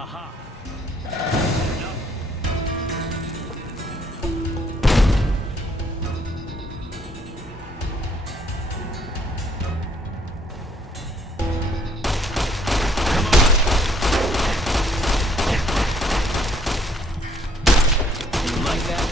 Aha. Enough. You like that?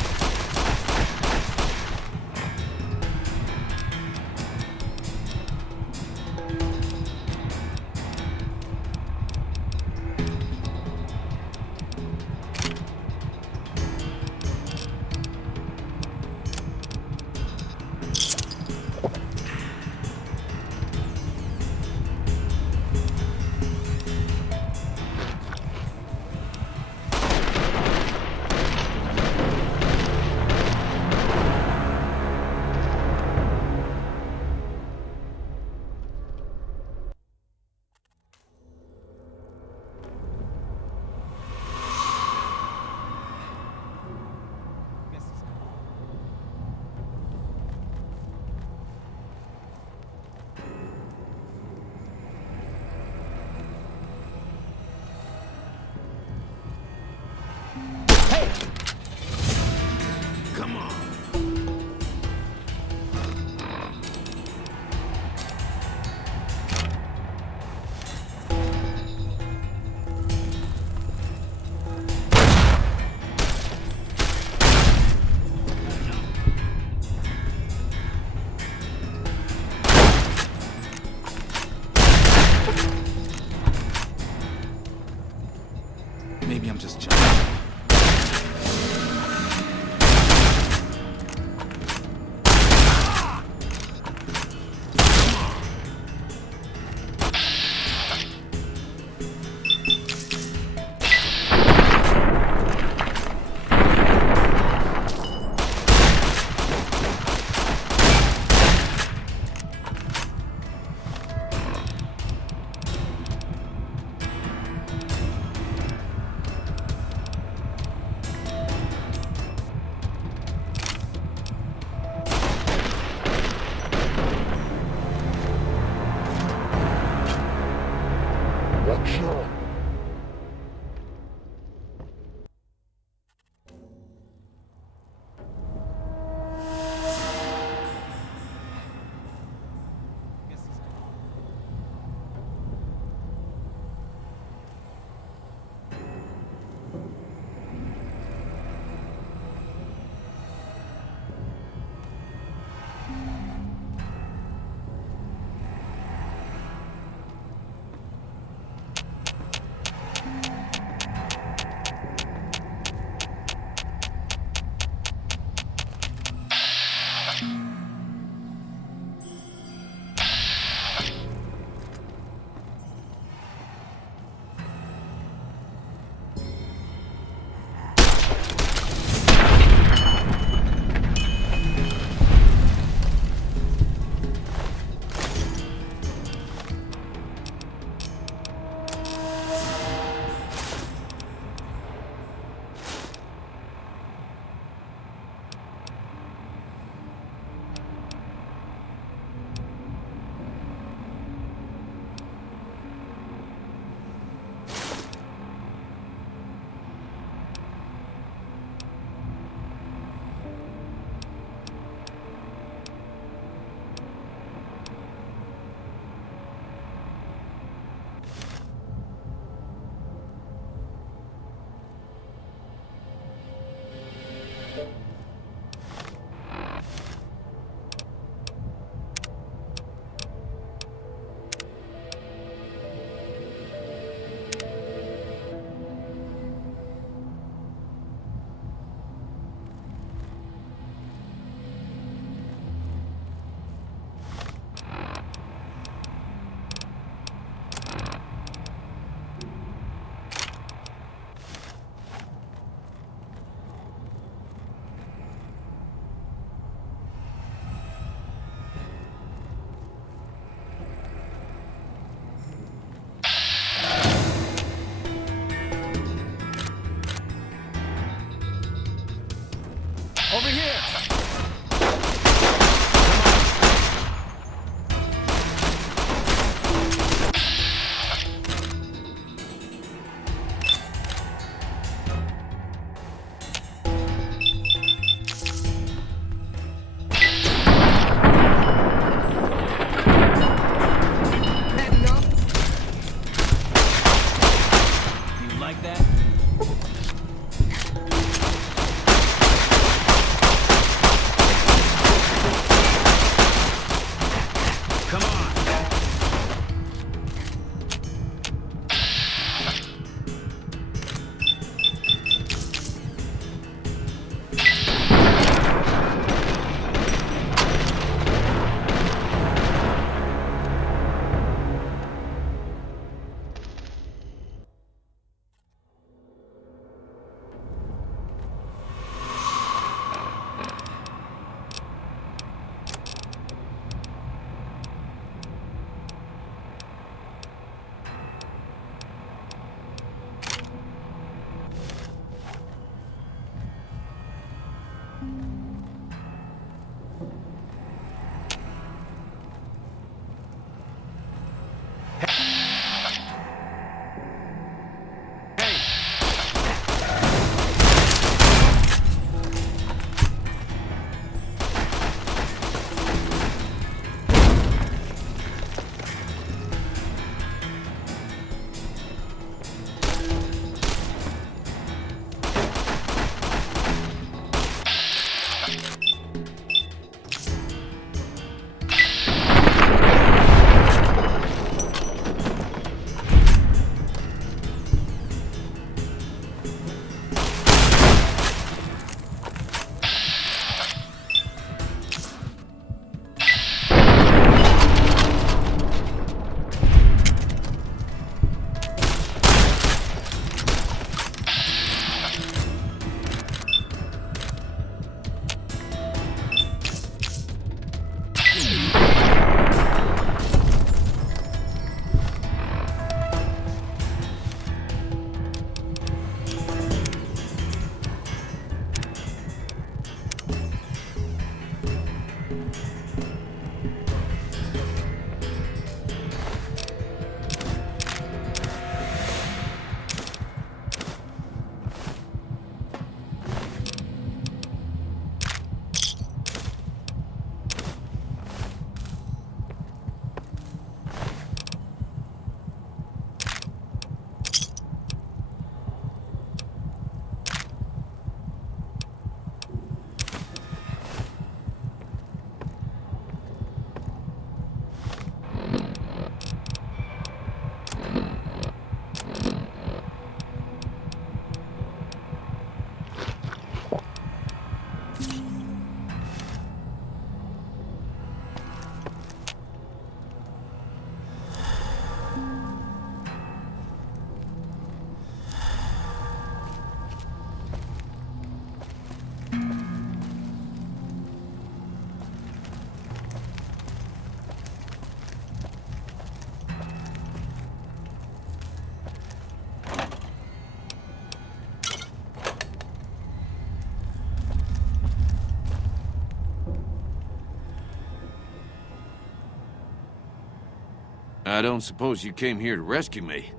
I don't suppose you came here to rescue me.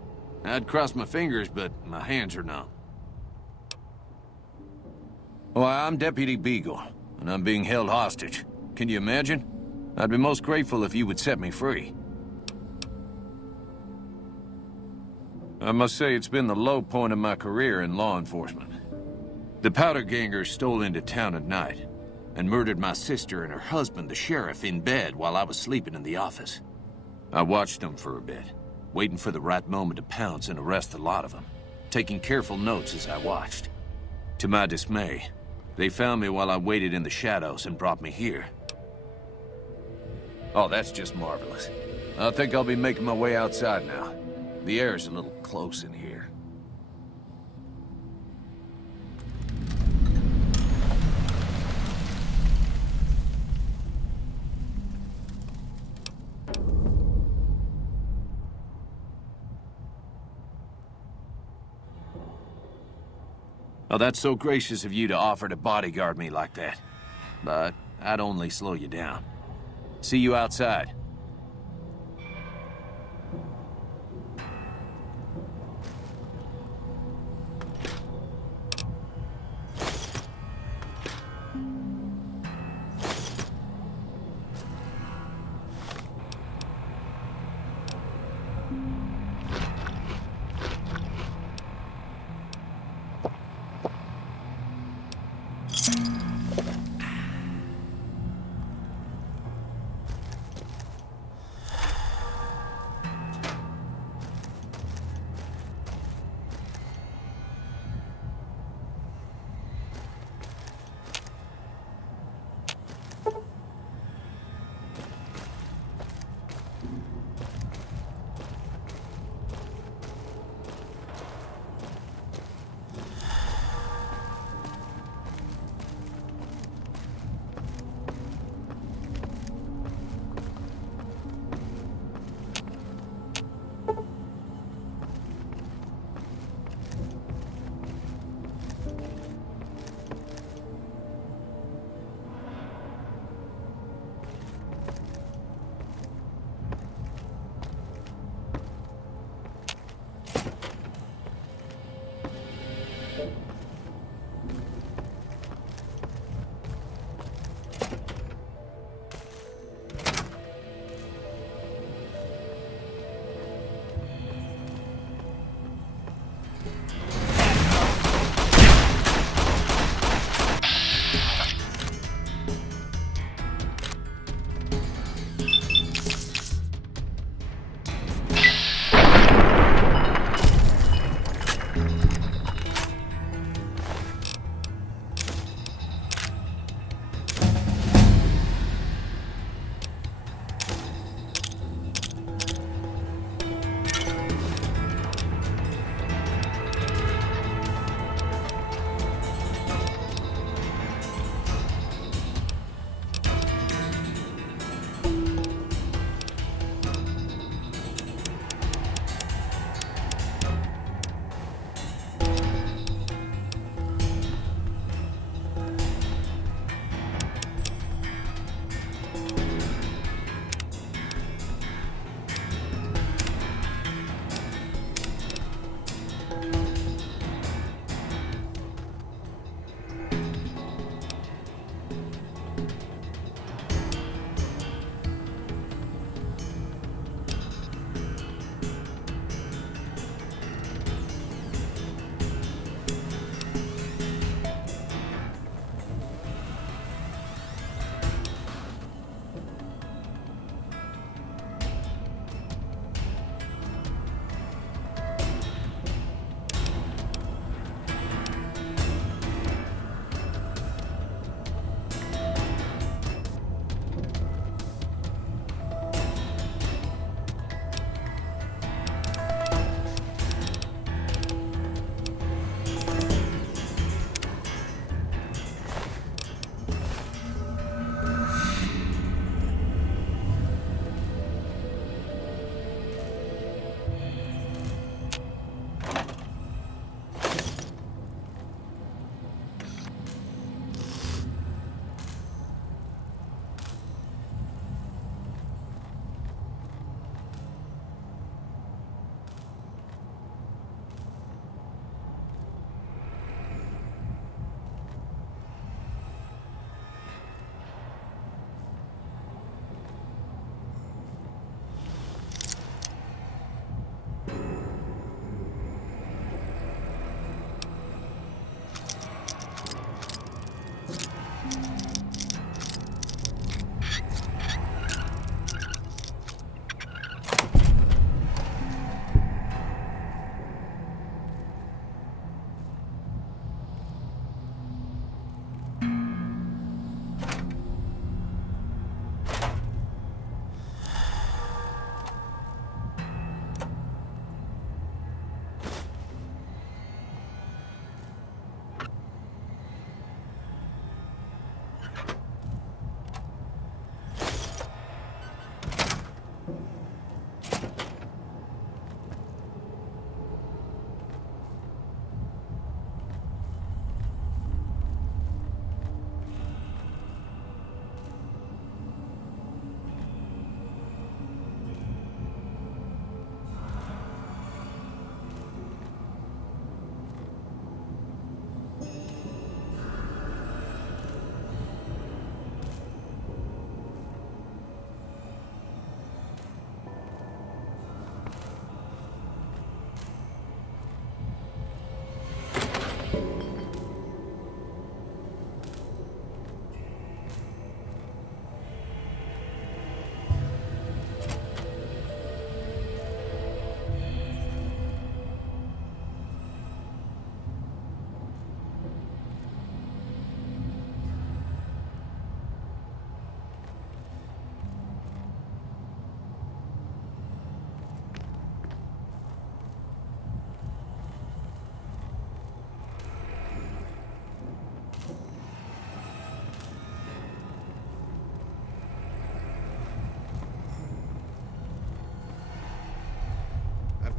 I'd cross my fingers, but my hands are numb. Well, I'm Deputy Beagle, and I'm being held hostage. Can you imagine? I'd be most grateful if you would set me free. I must say it's been the low point of my career in law enforcement. The Powder Gangers stole into town at night and murdered my sister and her husband, the sheriff, in bed while I was sleeping in the office. I watched them for a bit, waiting for the right moment to pounce and arrest the lot of them, taking careful notes as I watched. To my dismay, they found me while I waited in the shadows and brought me here. Oh, that's just marvelous. I think I'll be making my way outside now. The air's a little close in here. Oh, that's so gracious of you to offer to bodyguard me like that. But I'd only slow you down. See you outside.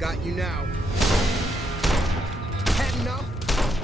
Got you now. Had enough? Had enough?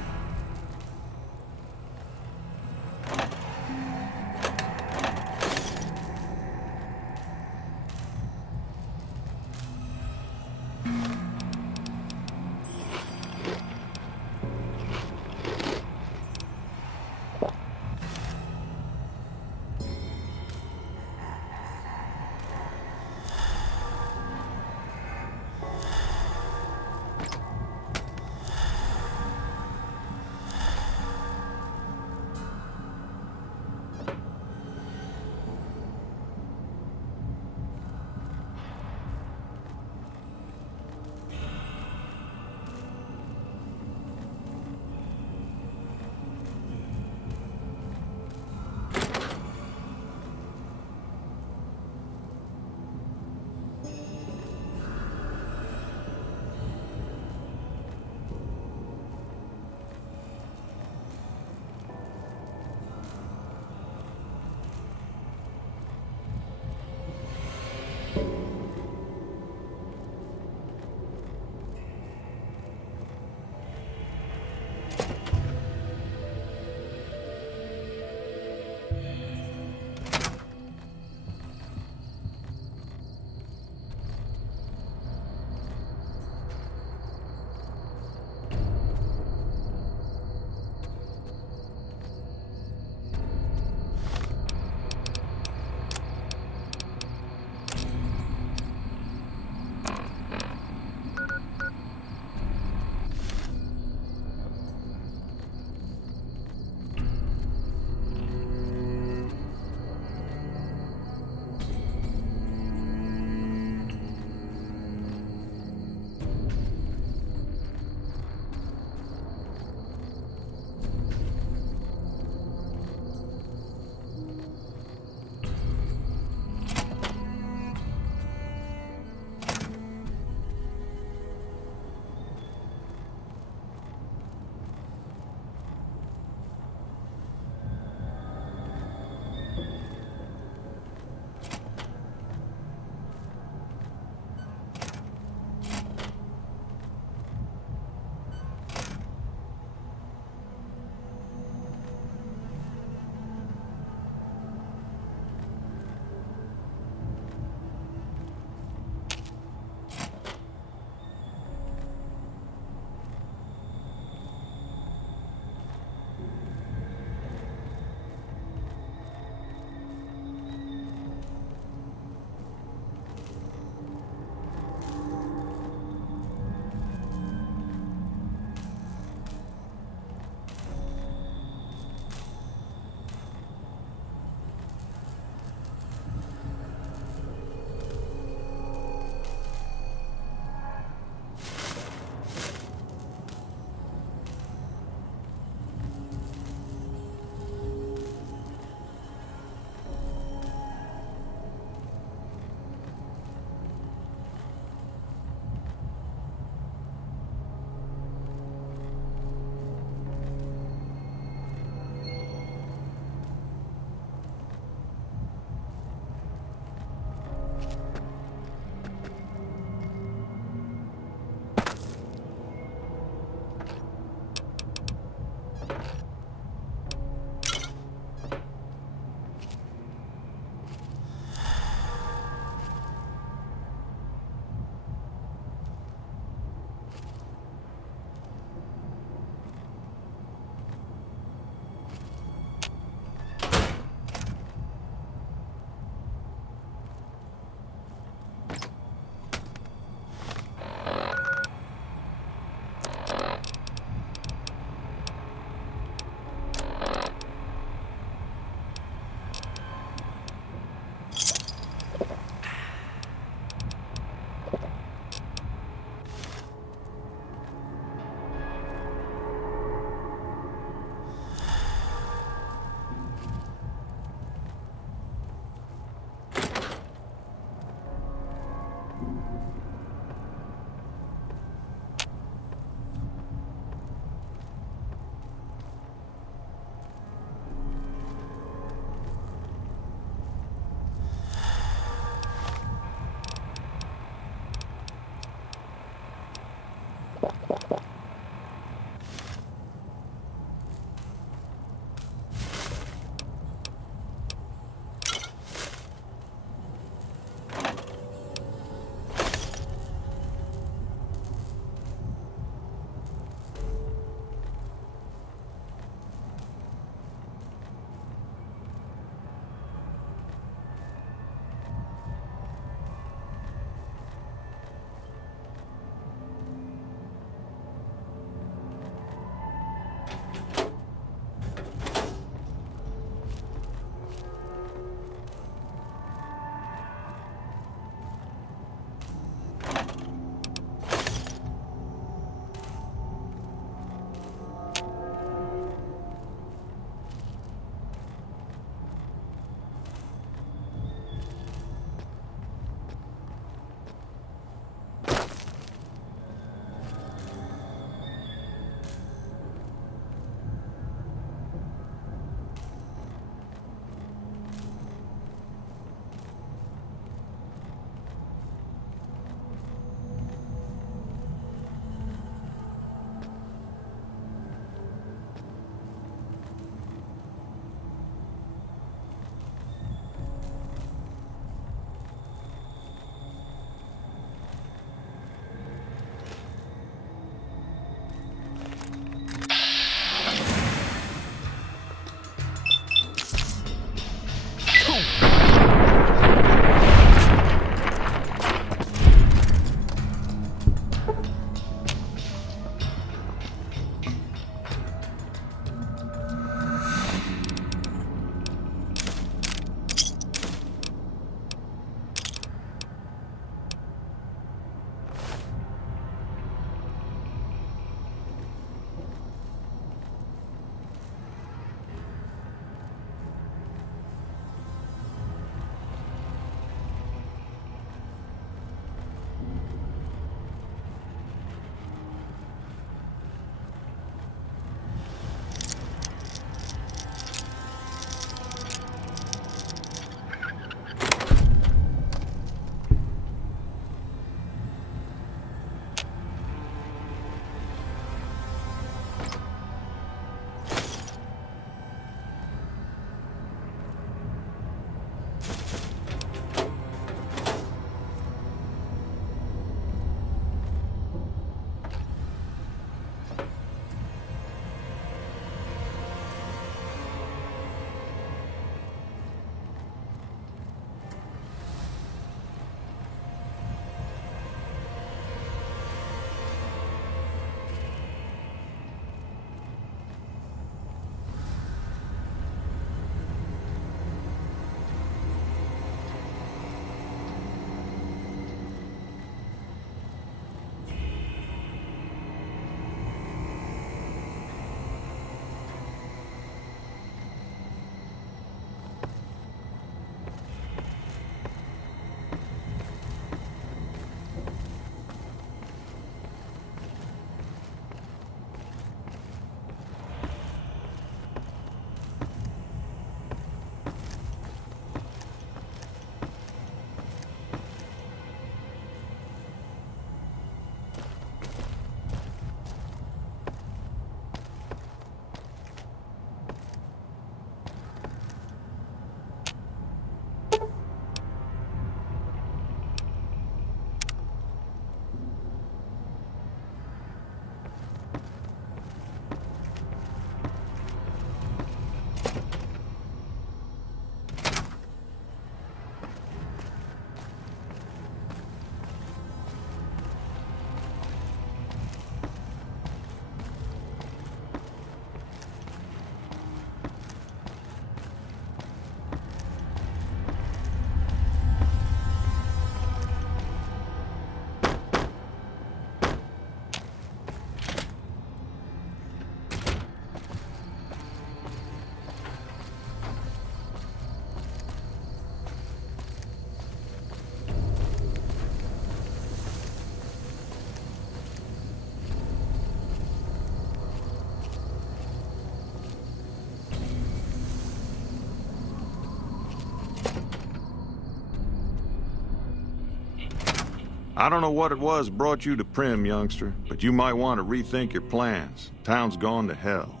I don't know what it was brought you to Primm, youngster, but you might want to rethink your plans. Town's gone to hell.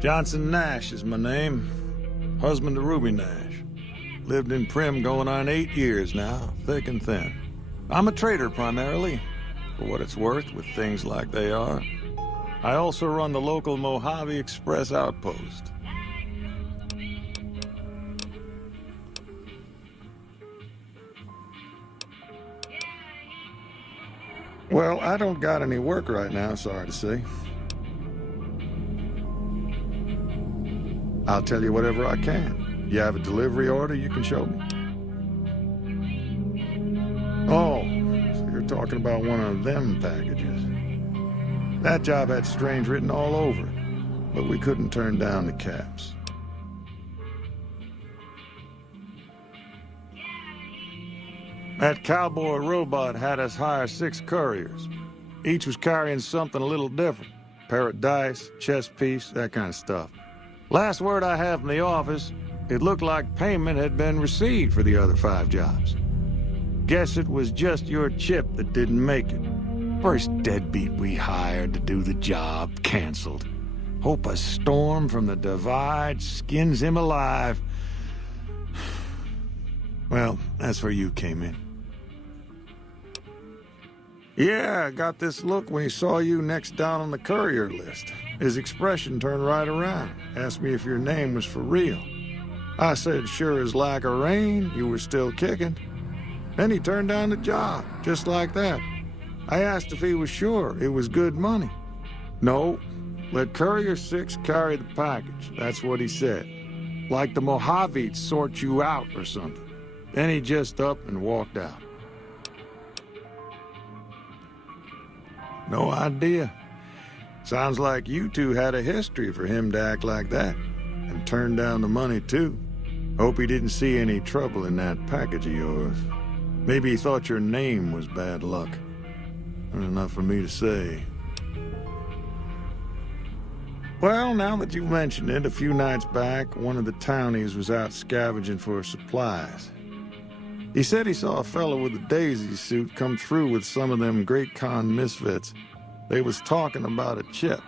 Johnson Nash is my name. Husband to Ruby Nash. Lived in Primm going on 8 years now, thick and thin. I'm a trader primarily, for what it's worth with things like they are. I also run the local Mojave Express outpost. Well, I don't got any work right now, sorry to say. I'll tell you whatever I can. You have a delivery order you can show me? Oh, so you're talking about one of them packages. That job had strange written all over it, but we couldn't turn down the caps. That cowboy robot had us hire 6 couriers. Each was carrying something a little different. Pair of dice, chess piece, that kind of stuff. Last word I have from the office, it looked like payment had been received for the other 5 jobs. Guess it was just your chip that didn't make it. First deadbeat we hired to do the job canceled. Hope a storm from the divide skins him alive. Well, that's where you came in. Yeah, I got this look when he saw you next down on the courier list. His expression turned right around, asked me if your name was for real. I said sure as lack of rain, you were still kicking. Then he turned down the job, just like that. I asked if he was sure it was good money. No, let Courier 6 carry the package, that's what he said. Like the Mojave'd sort you out or something. Then he just up and walked out. No idea. Sounds like you two had a history for him to act like that. And turn down the money, too. Hope he didn't see any trouble in that package of yours. Maybe he thought your name was bad luck. Enough for me to say. Well, now that you mentioned it, a few nights back, one of the townies was out scavenging for supplies. He said he saw a fellow with a daisy suit come through with some of them Great Khan misfits. They was talking about a chip.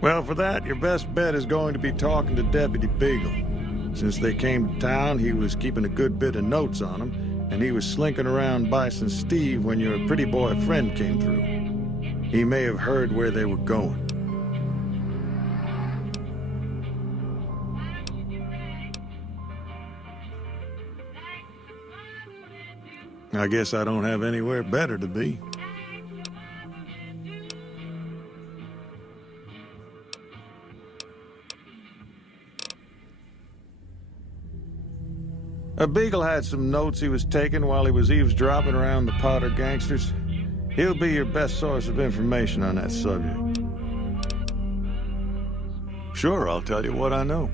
Well, for that, your best bet is going to be talking to Deputy Beagle. Since they came to town, he was keeping a good bit of notes on them, and he was slinking around Bison Steve when your pretty boy friend came through. He may have heard where they were going. I guess I don't have anywhere better to be. Beagle had some notes he was taking while he was eavesdropping around the Powder gangsters. He'll be your best source of information on that subject. Sure, I'll tell you what I know.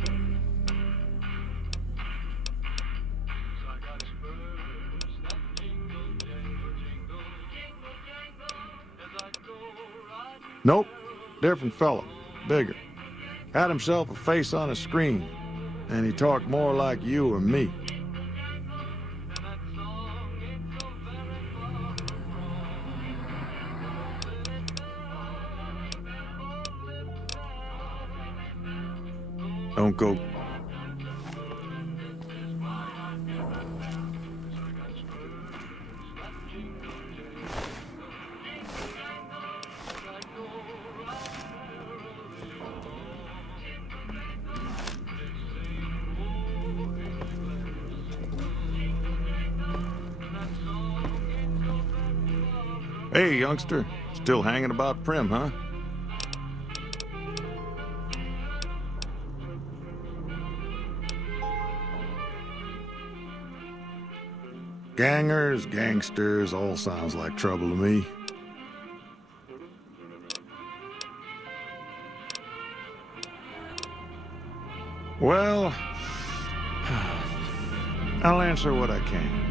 Nope, different fellow, bigger. Had himself a face on a screen, and he talked more like you or me. Don't go. Hey, youngster. Still hanging about Primm, huh? Gangers, gangsters, all sounds like trouble to me. Well, I'll answer what I can.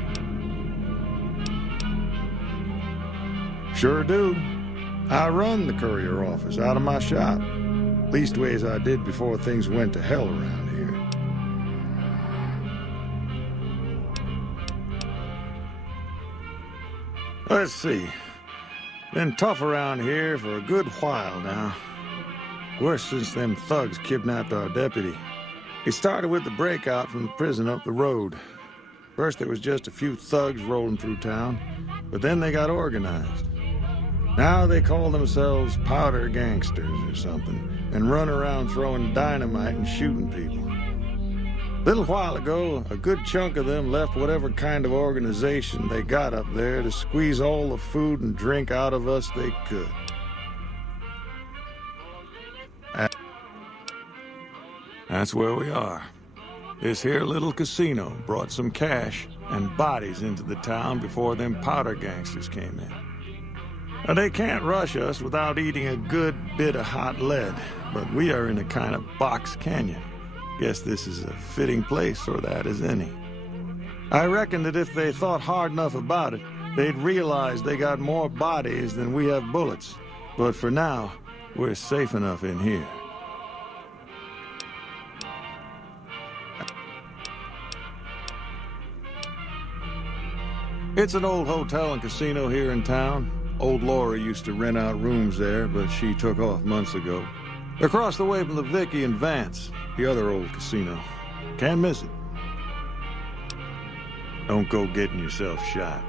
Sure do. I run the courier office out of my shop. Leastways I did before things went to hell around here. Let's see. Been tough around here for a good while now. Worse since them thugs kidnapped our deputy. It started with the breakout from the prison up the road. First there was just a few thugs rolling through town, but then they got organized. Now they call themselves powder gangsters or something, and run around throwing dynamite and shooting people. A little while ago, a good chunk of them left whatever kind of organization they got up there to squeeze all the food and drink out of us they could. That's where we are. This here little casino brought some cash and bodies into the town before them powder gangsters came in. Now, they can't rush us without eating a good bit of hot lead, but we are in a kind of box canyon. Guess this is a fitting place for that as any. I reckon that if they thought hard enough about it, they'd realize they got more bodies than we have bullets. But for now, we're safe enough in here. It's an old hotel and casino here in town. Old Laura used to rent out rooms there, but she took off months ago. Across the way from the Vicky and Vance, the other old casino. Can't miss it. Don't go getting yourself shot.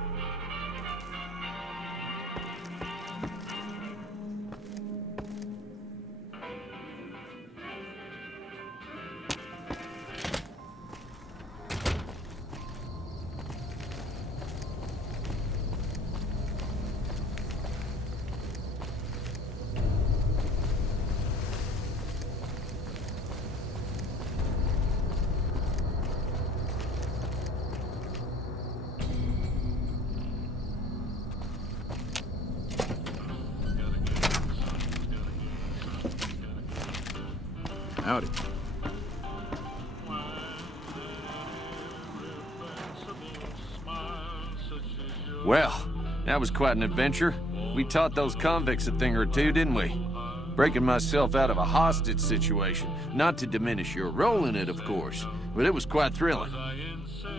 Howdy. Well, that was quite an adventure. We taught those convicts a thing or two, didn't we? Breaking myself out of a hostage situation. Not to diminish your role in it, of course, but it was quite thrilling.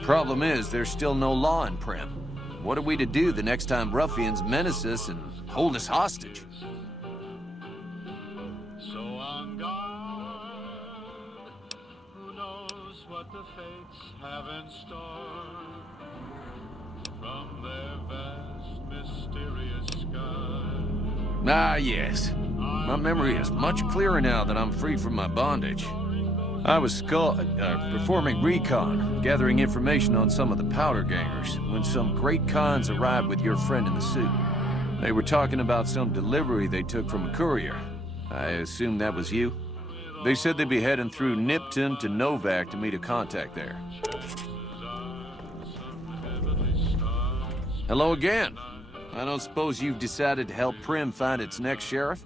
Problem is, there's still no law in Primm. What are we to do the next time ruffians menace us and hold us hostage? So on guard, who knows what the fates have in store from their vast, mysterious sky. Ah, yes. My memory is much clearer now that I'm free from my bondage. I was performing recon, gathering information on some of the powder gangers, when some great cons arrived with your friend in the suit. They were talking about some delivery they took from a courier. I assume that was you? They said they'd be heading through Nipton to Novak to meet a contact there. Hello again. I don't suppose you've decided to help Primm find its next sheriff?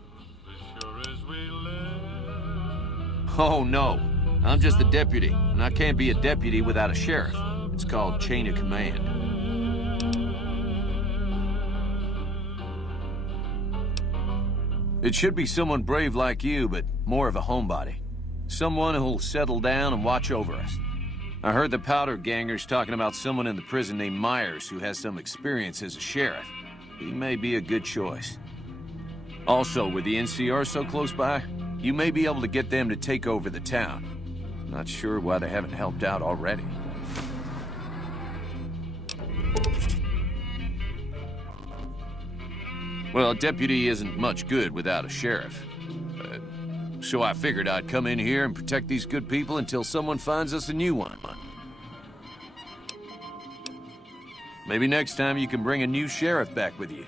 Oh, no. I'm just the deputy, and I can't be a deputy without a sheriff. It's called chain of command. It should be someone brave like you, but more of a homebody. Someone who'll settle down and watch over us. I heard the powder gangers talking about someone in the prison named Myers who has some experience as a sheriff. He may be a good choice. Also, with the NCR so close by, you may be able to get them to take over the town. Not sure why they haven't helped out already. Well, a deputy isn't much good without a sheriff. So I figured I'd come in here and protect these good people until someone finds us a new one. Maybe next time you can bring a new sheriff back with you.